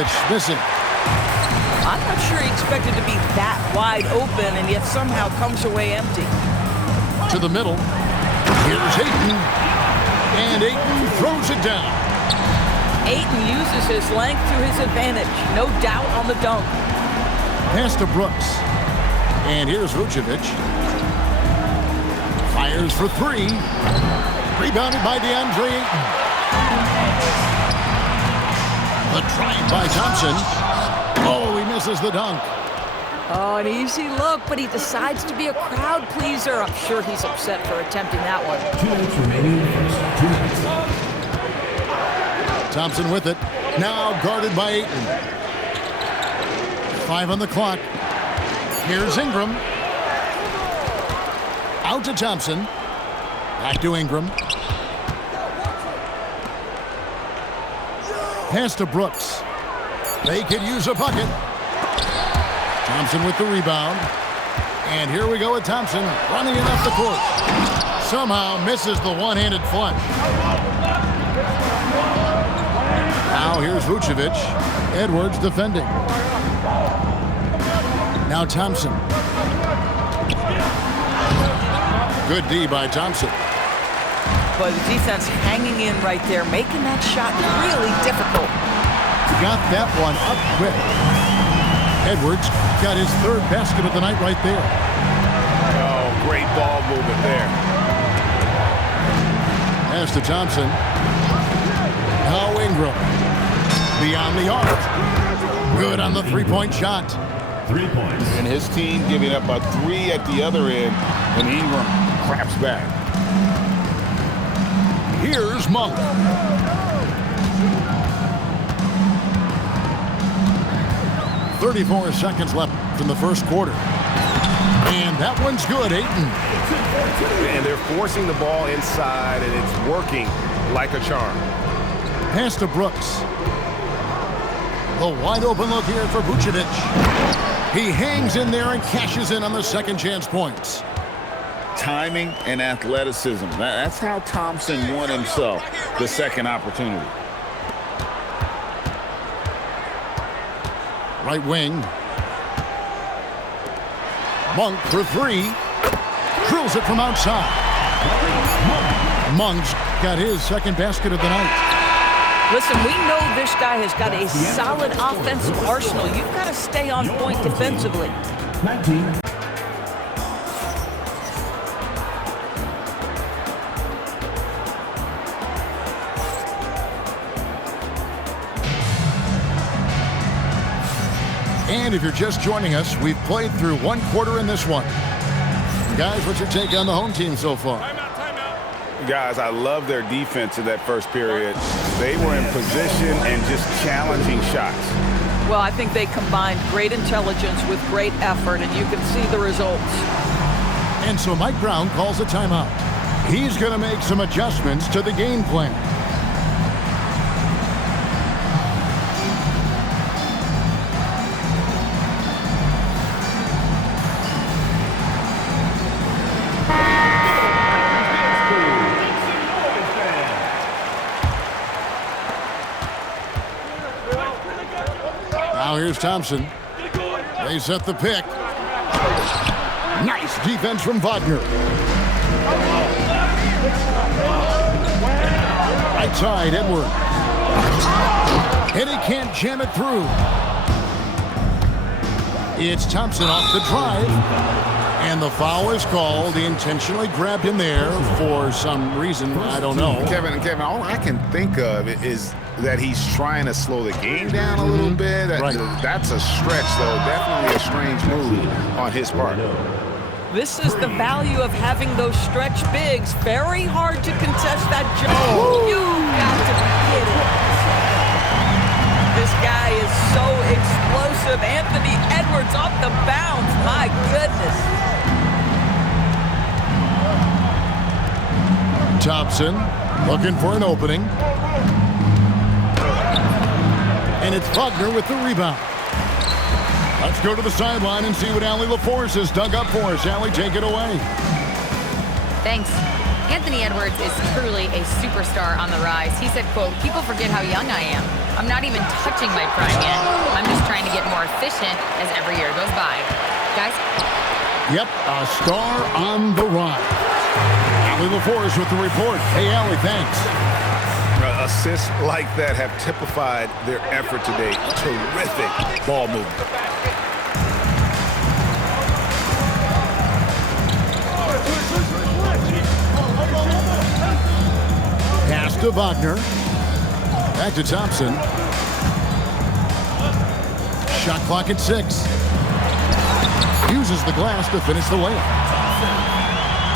Vucevic missing. I'm not sure he expected to be that wide open and yet somehow comes away empty. To the middle. Here's Ayton. And Ayton throws it down. Ayton uses his length to his advantage. No doubt on the dunk. Pass to Brooks. And here's Vucevic. Fires for three. Rebounded by DeAndre Ayton. The drive by Thompson. Oh, he misses the dunk. Oh, an easy look, but he decides to be a crowd pleaser. I'm sure he's upset for attempting that one. 2 minutes remaining. 2 minutes. Thompson with it. Now guarded by Ayton. 5 on the clock. Here's Ingram. Out to Thompson. Back to Ingram. Pass to Brooks. They could use a bucket. Thompson with the rebound. And here we go with Thompson running it up the court. Somehow misses the one-handed flush. Now here's Vucevic. Edwards defending. Now Thompson. Good D by Thompson. But the defense hanging in right there, making that shot really difficult. Got that one up quick. Edwards got his third basket of the night right there. Oh, great ball movement there. Pass to Thompson. Now Ingram. Beyond the arc. Good on the three-point shot. 3 points. And his team giving up a 3 at the other end, and Ingram craps back. Here's Monk. "34 seconds left in the first quarter. And that one's good, Ayton. And they're forcing the ball inside, and it's working like a charm. Pass to Brooks. The wide open look here for Vucevic. He hangs in there and cashes in on the second chance points. Timing and athleticism. That's how Thompson won himself the second opportunity. Right wing. Monk for three. Drills it from outside. Monk's got his second basket of the night. Listen, we know this guy has got a solid offensive arsenal. You've got to stay on point defensively. 19. And if you're just joining us, we've played through one quarter in this one. Guys, what's your take on the home team so far? Guys, I love their defense in that first period. They were in position and just challenging shots. Well, I think they combined great intelligence with great effort, and you can see the results. And so Mike Brown calls a timeout. He's going to make some adjustments to the game plan. Now here's Thompson. They set the pick. Nice defense from Wagner. Right side, Edwards. And he can't jam it through. It's Thompson off the drive. And the foul is called. He intentionally grabbed him there for some reason. I don't know. Kevin, all I can think of is that he's trying to slow the game down a little bit. That's a stretch, though. Definitely a strange move on his part. This is the value of having those stretch bigs. Very hard to contest that jump. Oh. You got to be kidding. This guy is so explosive. Anthony Edwards off the bounce. My goodness. Thompson looking for an opening. And it's Wagner with the rebound. Let's go to the sideline and see what Allie LaForce has dug up for us. Allie, take it away. Thanks. Anthony Edwards is truly a superstar on the rise. He said, quote, "People forget how young I am. I'm not even touching my prime yet. I'm just trying to get more efficient as every year goes by." Guys? Yep, a star on the rise. Allie LaForce with the report. Hey, Allie, thanks. Assists like that have typified their effort today. Terrific ball movement. Pass to Wagner. Back to Thompson. Shot clock at 6. Uses the glass to finish the layup.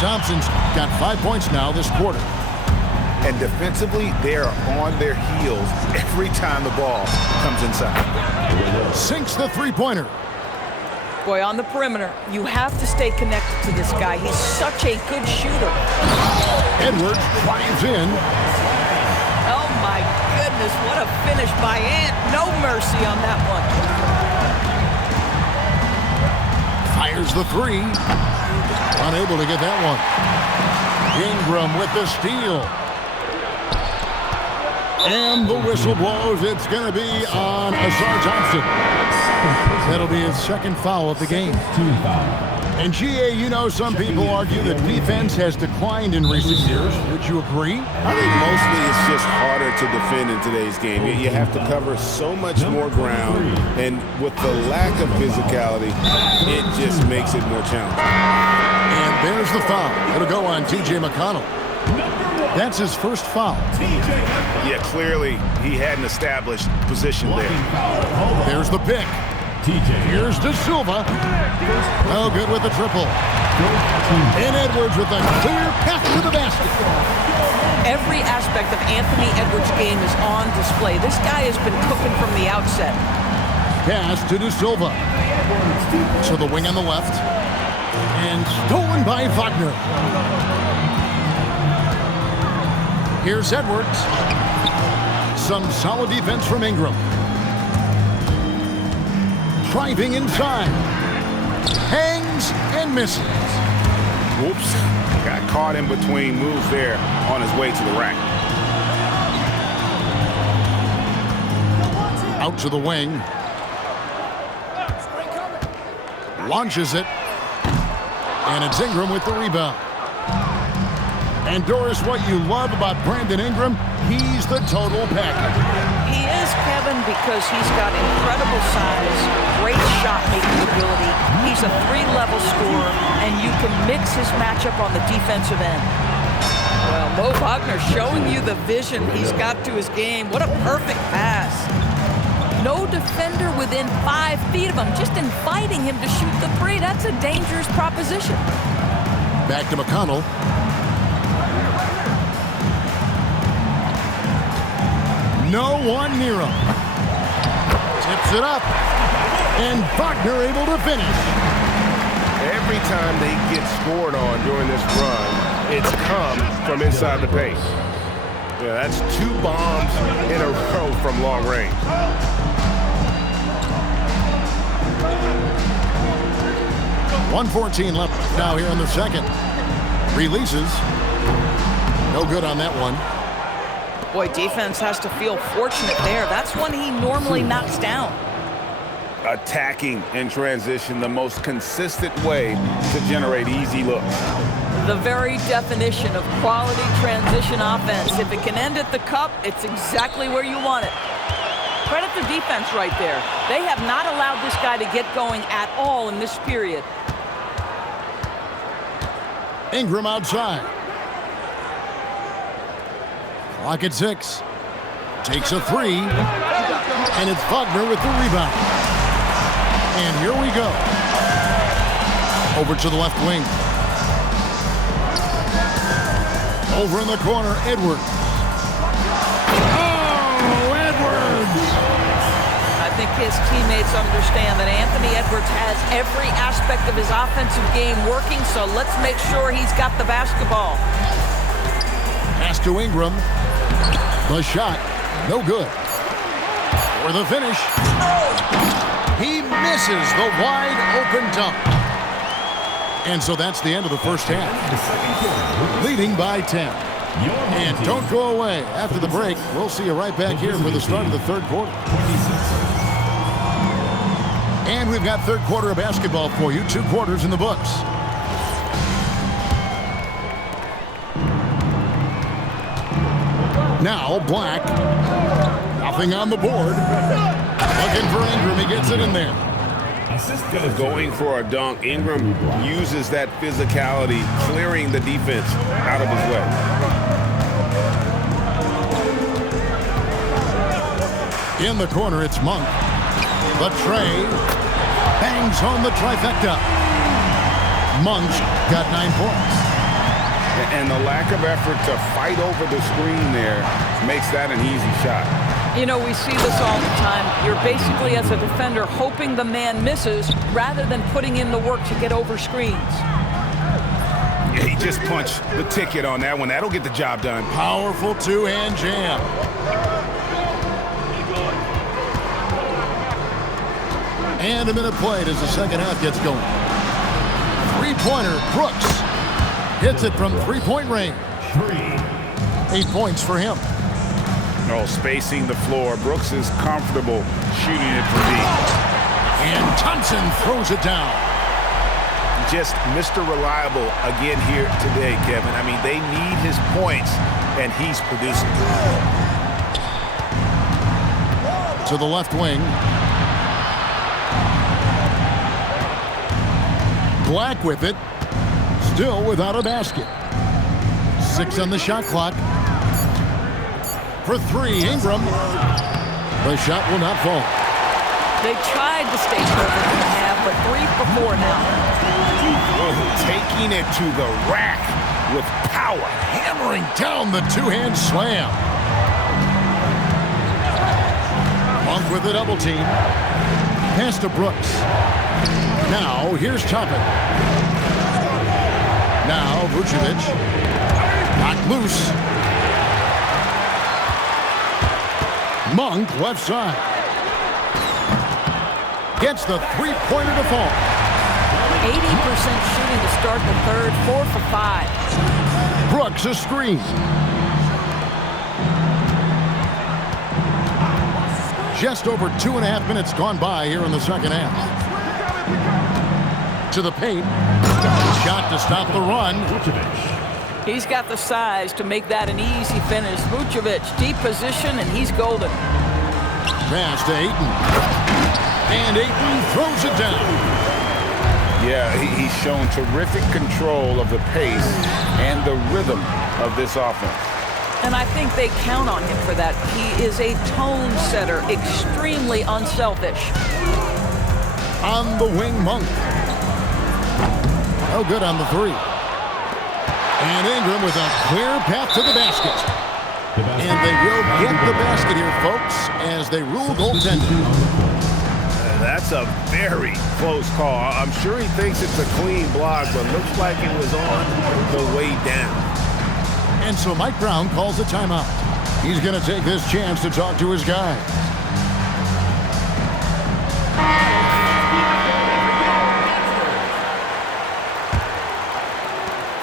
Thompson's got 5 points now this quarter. And defensively, they are on their heels every time the ball comes inside. Sinks the three-pointer. Boy, on the perimeter, you have to stay connected to this guy. He's such a good shooter. Edwards drives in. Oh, my goodness, what a finish by Ant. No mercy on that one. Fires the three. Unable to get that one. Ingram with the steal. And the whistle blows. It's going to be on Asar Thompson. That'll be his second foul of the game. And GA, you know, some people argue that defense has declined in recent years. Would you agree? I think mostly it's just harder to defend in today's game. You have to cover so much more ground, and with the lack of physicality, it just makes it more challenging. And there's the foul. It'll go on T.J. McConnell. That's his first foul. Yeah, clearly he hadn't established position there. There's the pick. Here's De Silva. Oh, good with the triple. And Edwards with a clear path to the basket. Every aspect of Anthony Edwards' game is on display. This guy has been cooking from the outset. Pass to De Silva. So the wing on the left. And stolen by Wagner. Here's Edwards. Some solid defense from Ingram. Driving inside. Hangs and misses. Whoops. Got caught in between moves there on his way to the rack. Out to the wing. Launches it. And it's Ingram with the rebound. And Doris, what you love about Brandon Ingram, he's the total package. He is, Kevin, because he's got incredible size, great shot-making ability. He's a three-level scorer, and you can mix his matchup on the defensive end. Well, Mo Wagner showing you the vision he's got to his game. What a perfect pass. No defender within 5 feet of him, just inviting him to shoot the three. That's a dangerous proposition. Back to McConnell. No one near him. Tips it up. And Wagner able to finish. Every time they get scored on during this run, it's come from inside the paint. Yeah, that's 2 bombs in a row from long range. .114 left now here in the second. Releases. No good on that one. Boy, defense has to feel fortunate there. That's one he normally knocks down. Attacking in transition, the most consistent way to generate easy looks. The very definition of quality transition offense. If it can end at the cup, it's exactly where you want it. Credit the defense right there. They have not allowed this guy to get going at all in this period. Ingram outside. Clock at 6. Takes a 3. And it's Wagner with the rebound. And here we go. Over to the left wing. Over in the corner, Edwards. Oh, Edwards! I think his teammates understand that Anthony Edwards has every aspect of his offensive game working, so let's make sure he's got the basketball. Pass to Ingram. The shot, no good. For the finish, he misses the wide open dunk. And so that's the end of the first half. Leading by 10. And don't go away. After the break, we'll see you right back here for the start of the third quarter. And we've got third quarter of basketball for you. 2 quarters in the books. Now Black. Nothing on the board. Looking for Ingram. He gets it in there. Going for a dunk. Ingram uses that physicality, clearing the defense out of his way. In the corner, it's Monk. The tray bangs home the trifecta. Monk's got 9 points. And the lack of effort to fight over the screen there makes that an easy shot. You know, we see this all the time. You're basically, as a defender, hoping the man misses rather than putting in the work to get over screens. Yeah, he just punched the ticket on that one. That'll get the job done. Powerful two-hand jam. And a minute played as the second half gets going. Three-pointer, Brooks. Hits it from three-point range. 8 points for him. Oh, spacing the floor. Brooks is comfortable shooting it from deep. And Thompson throws it down. Just Mr. Reliable again here today, Kevin. I mean, they need his points, and he's producing. To the left wing. Black with it. Still without a basket. 6 on the shot clock. For 3, Ingram. The shot will not fall. They tried to stay perfect in the half, but 3 for 4 now. Taking it to the rack with power. Hammering down the two-hand slam. Monk with a double team. Pass to Brooks. Now, here's Toppin. Now, Vucevic. Knocked loose. Monk, left side. Gets the three-pointer to fall. 80% shooting to start the third, 4 for 5. Brooks a screen. Just over 2.5 minutes gone by here in the second half. To the paint. Shot to stop the run. He's got the size to make that an easy finish. Vucevic, deep position, and he's golden. Pass to Ayton. And Ayton throws it down. Yeah, he's shown terrific control of the pace and the rhythm of this offense. And I think they count on him for that. He is a tone setter, extremely unselfish. On the wing, Monk. Oh, good on the 3. And Ingram with a clear path to the basket. And they will get the basket here, folks, as they rule goaltending. That's a very close call. I'm sure he thinks it's a clean block, but looks like it was on the way down. And so Mike Brown calls a timeout. He's going to take this chance to talk to his guys.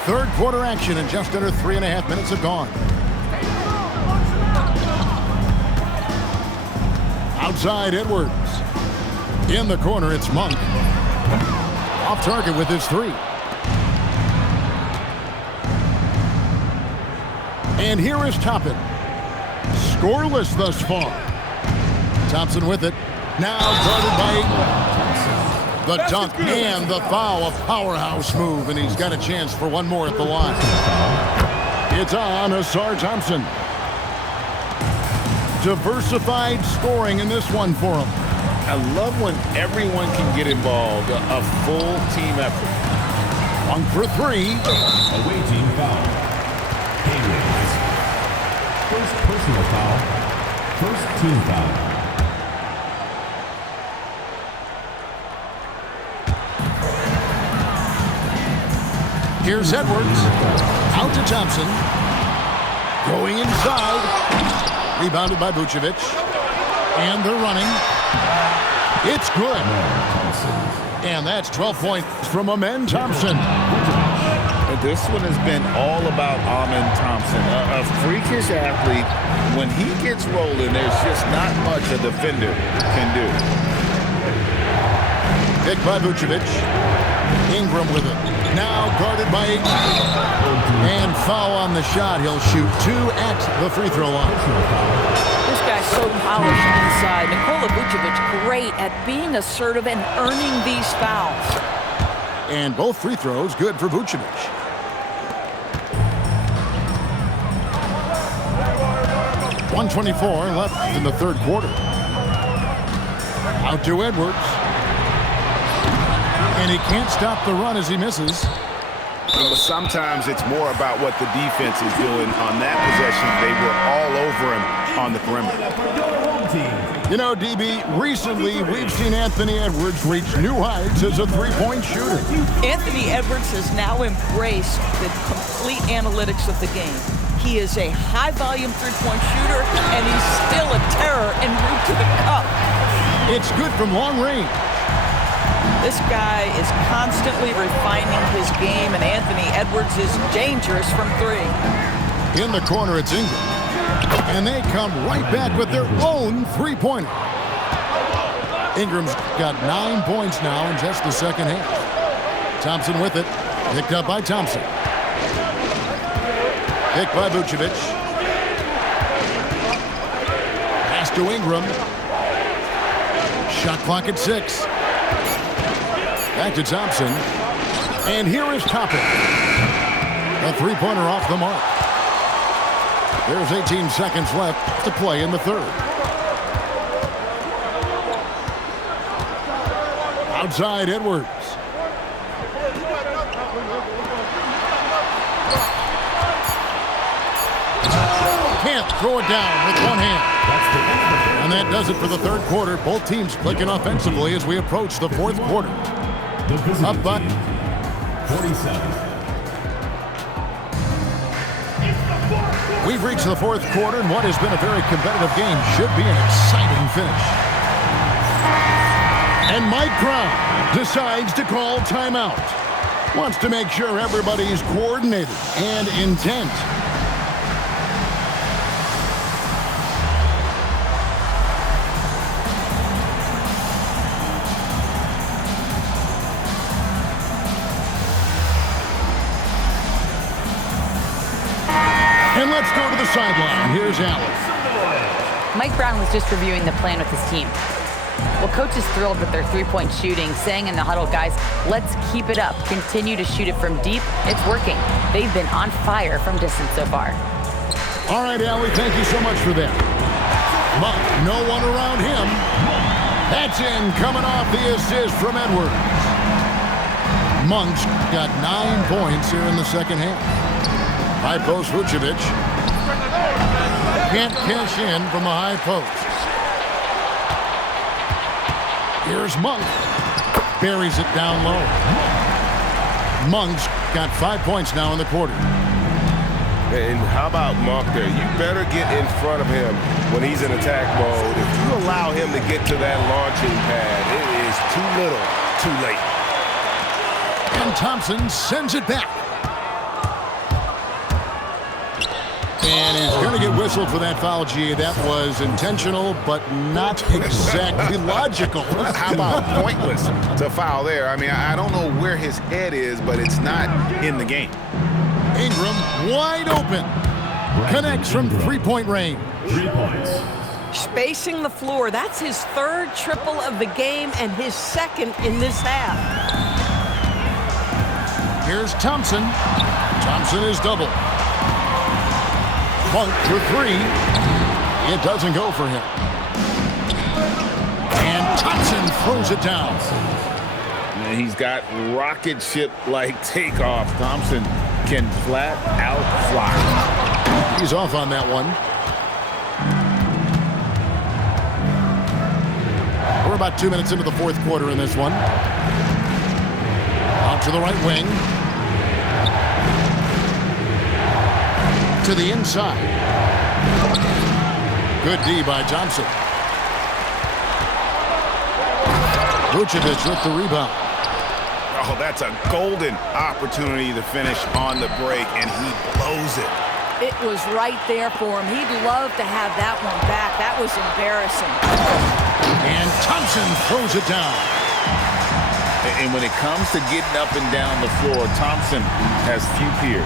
Third quarter action, and just under 3.5 minutes have gone. Outside, Edwards. In the corner, it's Monk. Off target with his 3. And here is Toppin. Scoreless thus far. Thompson with it. Now guarded by Ingram. The dunk and the foul, a powerhouse move, and he's got a chance for one more at the line. It's on Asar Thompson. Diversified scoring in this one for him. I love when everyone can get involved, a full team effort. 1 for 3. Away team foul. Haywood. First personal foul. First team foul. Here's Edwards. Out to Thompson. Going inside. Rebounded by Vucevic. And they're running. It's good. And that's 12 points from Amen Thompson. This one has been all about Amen Thompson, a freakish athlete. When he gets rolling, there's just not much a defender can do. Picked by Vucevic. Ingram with it. Now guarded by Ingram. And foul on the shot. He'll shoot 2 at the free throw line. This guy's so polished inside. Nikola Vucevic, great at being assertive and earning these fouls. And both free throws good for Vucevic. .124 left in the third quarter. Out to Edwards. And he can't stop the run as he misses. But sometimes it's more about what the defense is doing on that possession. They were all over him on the perimeter. You know, DB, recently we've seen Anthony Edwards reach new heights as a three-point shooter. Anthony Edwards has now embraced the complete analytics of the game. He is a high-volume three-point shooter, and he's still a terror en route to the cup. It's good from long range. This guy is constantly refining his game, and Anthony Edwards is dangerous from three. In the corner, it's Ingram. And they come right back with their own three-pointer. Ingram's got 9 points now in just the second half. Thompson with it. Picked up by Thompson. Picked by Vucevic. Pass to Ingram. Shot clock at 6. Back to Thompson. And here is Toppin. A three-pointer off the mark. There's 18 seconds left to play in the third. Outside Edwards. Can't throw it down with one hand. And that does it for the third quarter. Both teams clicking offensively as we approach the fourth quarter. Up by 47. We've reached the fourth quarter, and what has been a very competitive game should be an exciting finish. And Mike Brown decides to call timeout. Wants to make sure everybody's coordinated and intent. And let's go to the sideline. Here's Allen. Mike Brown was just reviewing the plan with his team. Well, coach is thrilled with their three-point shooting, saying in the huddle, guys, let's keep it up. Continue to shoot it from deep. It's working. They've been on fire from distance so far. All right, Allie, thank you so much for that. Monk, no one around him. That's in, coming off the assist from Edwards. Monk's got 9 points here in the second half. High post Vucevic. Can't cash in from the high post. Here's Monk. Buries it down low. Monk's got 5 points now in the quarter. And how about Monk there? You better get in front of him when he's in attack mode. If you allow him to get to that launching pad, it is too little, too late. And Thompson sends it back. And he's going to get whistled for that foul, G. That was intentional, but not exactly logical. How about pointless to foul there? I mean, I don't know where his head is, but it's not in the game. Ingram wide open. Connects from three-point range. 3 points. Spacing the floor. That's his third triple of the game and his second in this half. Here's Thompson. Thompson is double. Monk for three. It doesn't go for him. And Thompson throws it down. And he's got rocket ship-like takeoff. Thompson can flat out fly. He's off on that one. We're about 2 minutes into the fourth quarter in this one. Out to the right wing. To the inside. Good D by Thompson. Vucevic with the rebound. Oh, that's a golden opportunity to finish on the break, and he blows it. It was right there for him. He'd love to have that one back. That was embarrassing. And Thompson throws it down. And when it comes to getting up and down the floor, Thompson has few peers.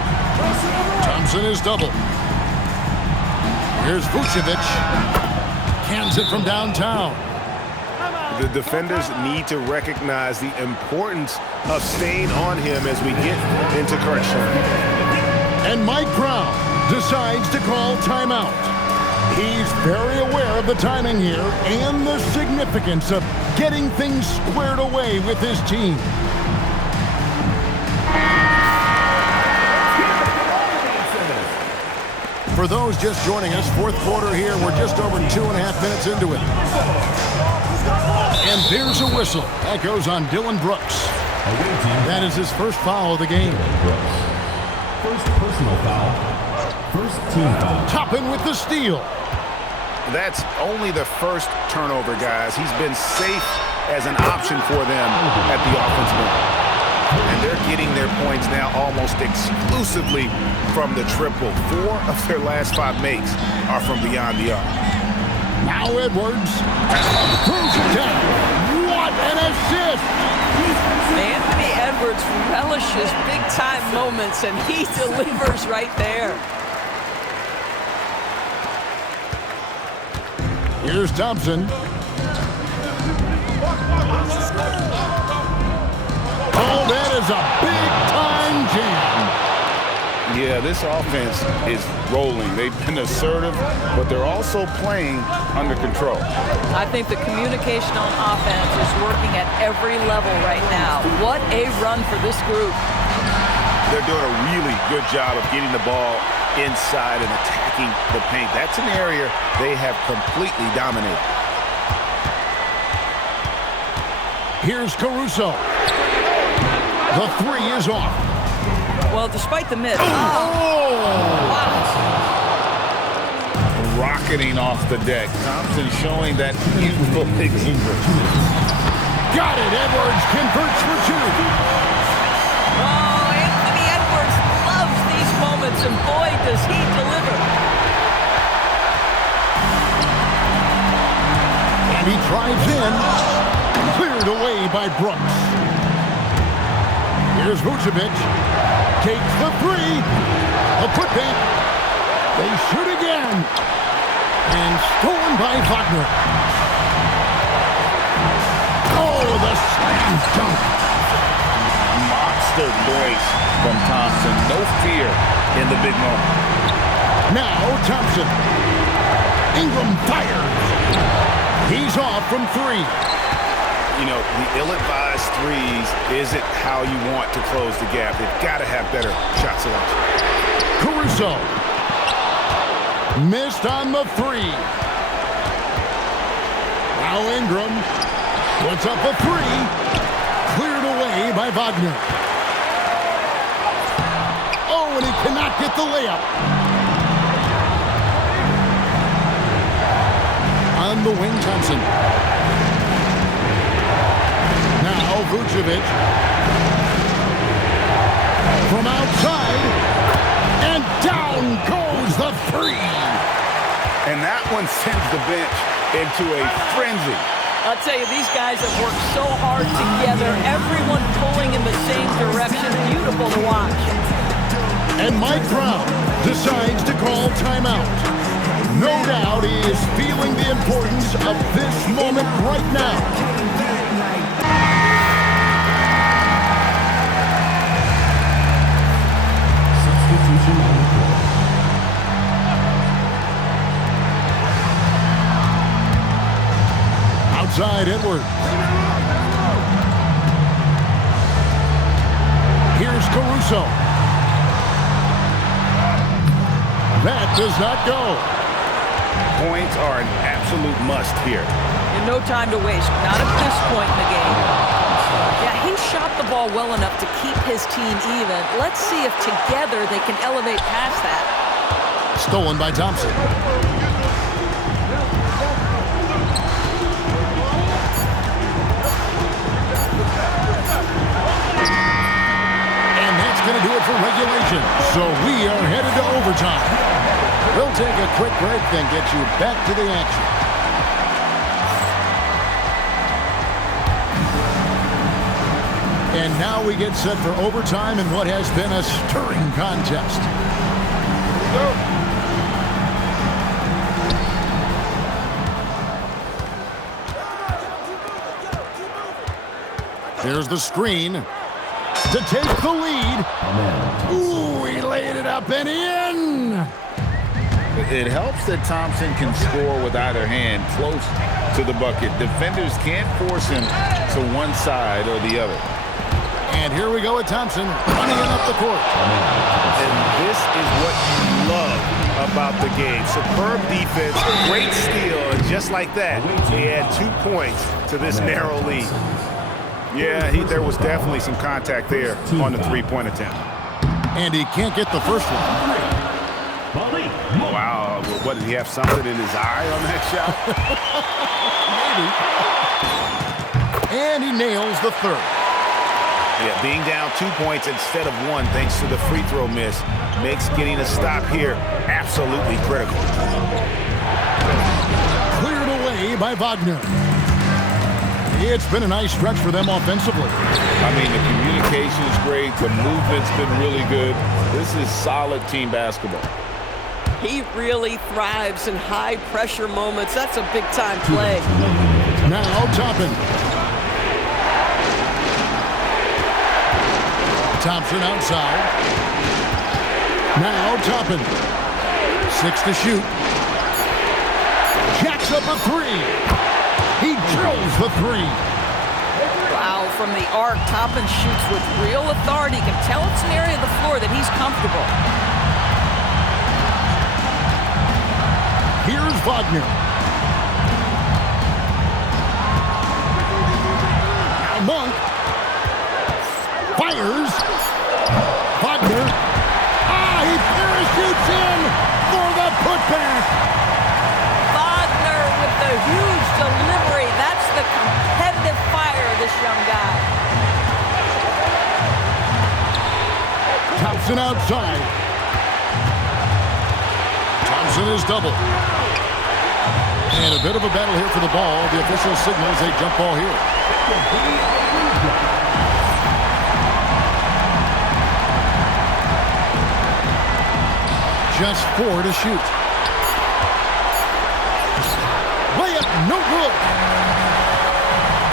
Thompson is double. Here's Vucevic. Cans it from downtown. The defenders need to recognize the importance of staying on him as we get into crunch time. And Mike Brown decides to call timeout. He's very aware of the timing here and the significance of getting things squared away with his team. For those just joining us, fourth quarter here, we're just over 2.5 minutes into it. And there's a whistle. That goes on Dylan Brooks. That is his first foul of the game. First personal foul. First team foul. Toppin with the steal. That's only the first turnover, guys. He's been safe as an option for them at the offensive end. And they're getting their points now almost exclusively from the triple. 4 of their last 5 makes are from beyond the arc. Now Edwards throws it down. What an assist! Anthony Edwards relishes big-time moments, and he delivers right there. Here's Thompson. Oh, that is a big-time jam. Yeah, this offense is rolling. They've been assertive, but they're also playing under control. I think the communication on offense is working at every level right now. What a run for this group. They're doing a really good job of getting the ball inside and attacking the paint. That's an area they have completely dominated. Here's Caruso. The 3 is off. Well, despite the miss. Oh! Rocketing off the deck. Thompson showing that youthful exuberance. Got it. Edwards converts for 2. Oh, Anthony Edwards loves these moments, and boy, does he deliver. And he drives in. Cleared away by Brooks. Here's Vucevic. Takes the 3. A putback. They shoot again. And stolen by Wagner. Oh, the slam dunk. Monster voice from Thompson. No fear in the big moment. Now Thompson. Ingram fires. He's off from 3. You know, the ill-advised threes isn't how you want to close the gap. They've got to have better shot selection. Caruso. Missed on the 3. Now Ingram puts up a 3. Cleared away by Wagner. Oh, and he cannot get the layup. On the wing, Thompson. Now Vucevic. From outside. And down goes the 3. And that one sends the bench into a frenzy. I'll tell you, these guys have worked so hard together. Everyone pulling in the same direction. Beautiful to watch. And Mike Brown decides to call timeout. No doubt he is feeling the importance of this moment right now. Substitution on the court. Outside Edwards. Here's Caruso. That does not go. Points are an absolute must here. And no time to waste. Not at this point in the game. Yeah, he shot the ball well enough to keep his team even. Let's see if together they can elevate past that. Stolen by Thompson. regulation, so we are headed to overtime. We'll take a quick break, then get you back to the action. And now we get set for overtime in what has been a stirring contest. Here's the screen to take the lead. Ooh, he laid it up and in. It helps that Thompson can score with either hand close to the bucket. Defenders can't force him to one side or the other. And here we go with Thompson running it up the court. And this is what you love about the game. Superb defense, great steal, and just like that, he had 2 points to this narrow lead. Yeah, there was definitely some contact there on the three-point attempt. And he can't get the first one. Wow, what, did he have something in his eye on that shot? Maybe. And he nails the third. Yeah, being down 2 points instead of 1 thanks to the free throw miss makes getting a stop here absolutely critical. Cleared away by Wagner. It's been a nice stretch for them offensively. I mean, the communication is great. The movement's been really good. This is solid team basketball. He really thrives in high-pressure moments. That's a big-time play. Now Toppin. Thompson outside. Now Toppin. 6 to shoot. Jacks up a 3. He drills the 3. Wow, from the arc, Toppin shoots with real authority. You can tell it's an area of the floor that he's comfortable. Here's Wagner. Now Monk. Fires. Wagner. He parachutes in for the putback. Wagner with the huge delivery. That's the competitive fire of this young guy. Thompson outside. Thompson is double. And a bit of a battle here for the ball. The official signals a jump ball here. Just 4 to shoot. Layup, no good.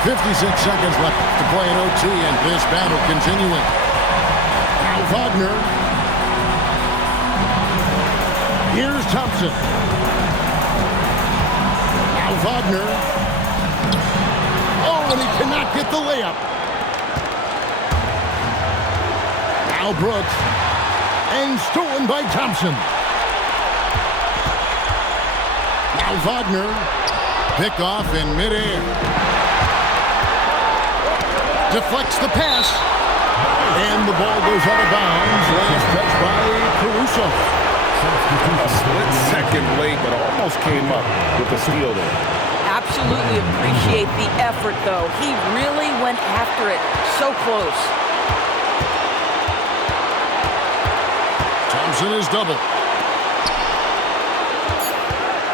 56 seconds left to play in OT, and this battle continuing. Now Wagner. Here's Thompson. Now Wagner. Oh, and he cannot get the layup. Now Brooks. And stolen by Thompson. Now Wagner. Pick off in midair. Deflects the pass. And the ball goes out of bounds. Last touch by Caruso. A split second late, but almost came up with the steal there. Absolutely appreciate the effort, though. He really went after it. So close. Thompson is double.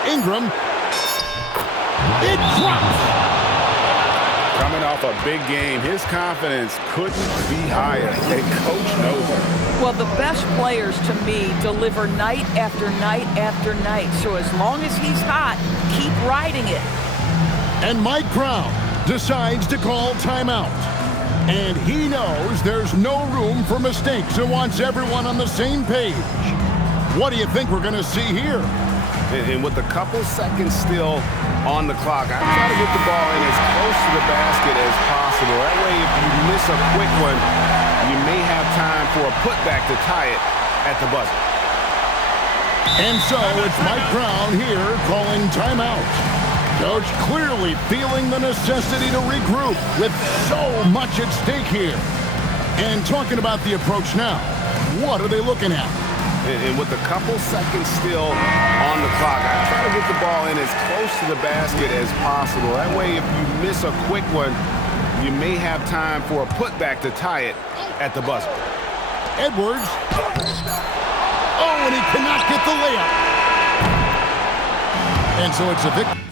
Ingram. It drops. Coming off a big game, his confidence couldn't be higher, and Coach knows it. Well, the best players, to me, deliver night after night after night. So as long as he's hot, keep riding it. And Mike Brown decides to call timeout. And he knows there's no room for mistakes and wants everyone on the same page. What do you think we're going to see here? And with a couple seconds still on the clock, I try to get the ball in as close to the basket as possible. That way, if you miss a quick one, you may have time for a putback to tie it at the buzzer. And so it's Mike Brown here calling timeout. Coach clearly feeling the necessity to regroup with so much at stake here. And talking about the approach now, what are they looking at? And with a couple seconds still on the clock, I try to get the ball in as close to the basket as possible. That way, if you miss a quick one, you may have time for a putback to tie it at the buzzer. Edwards. Oh, and he cannot get the layup. And so it's a victory.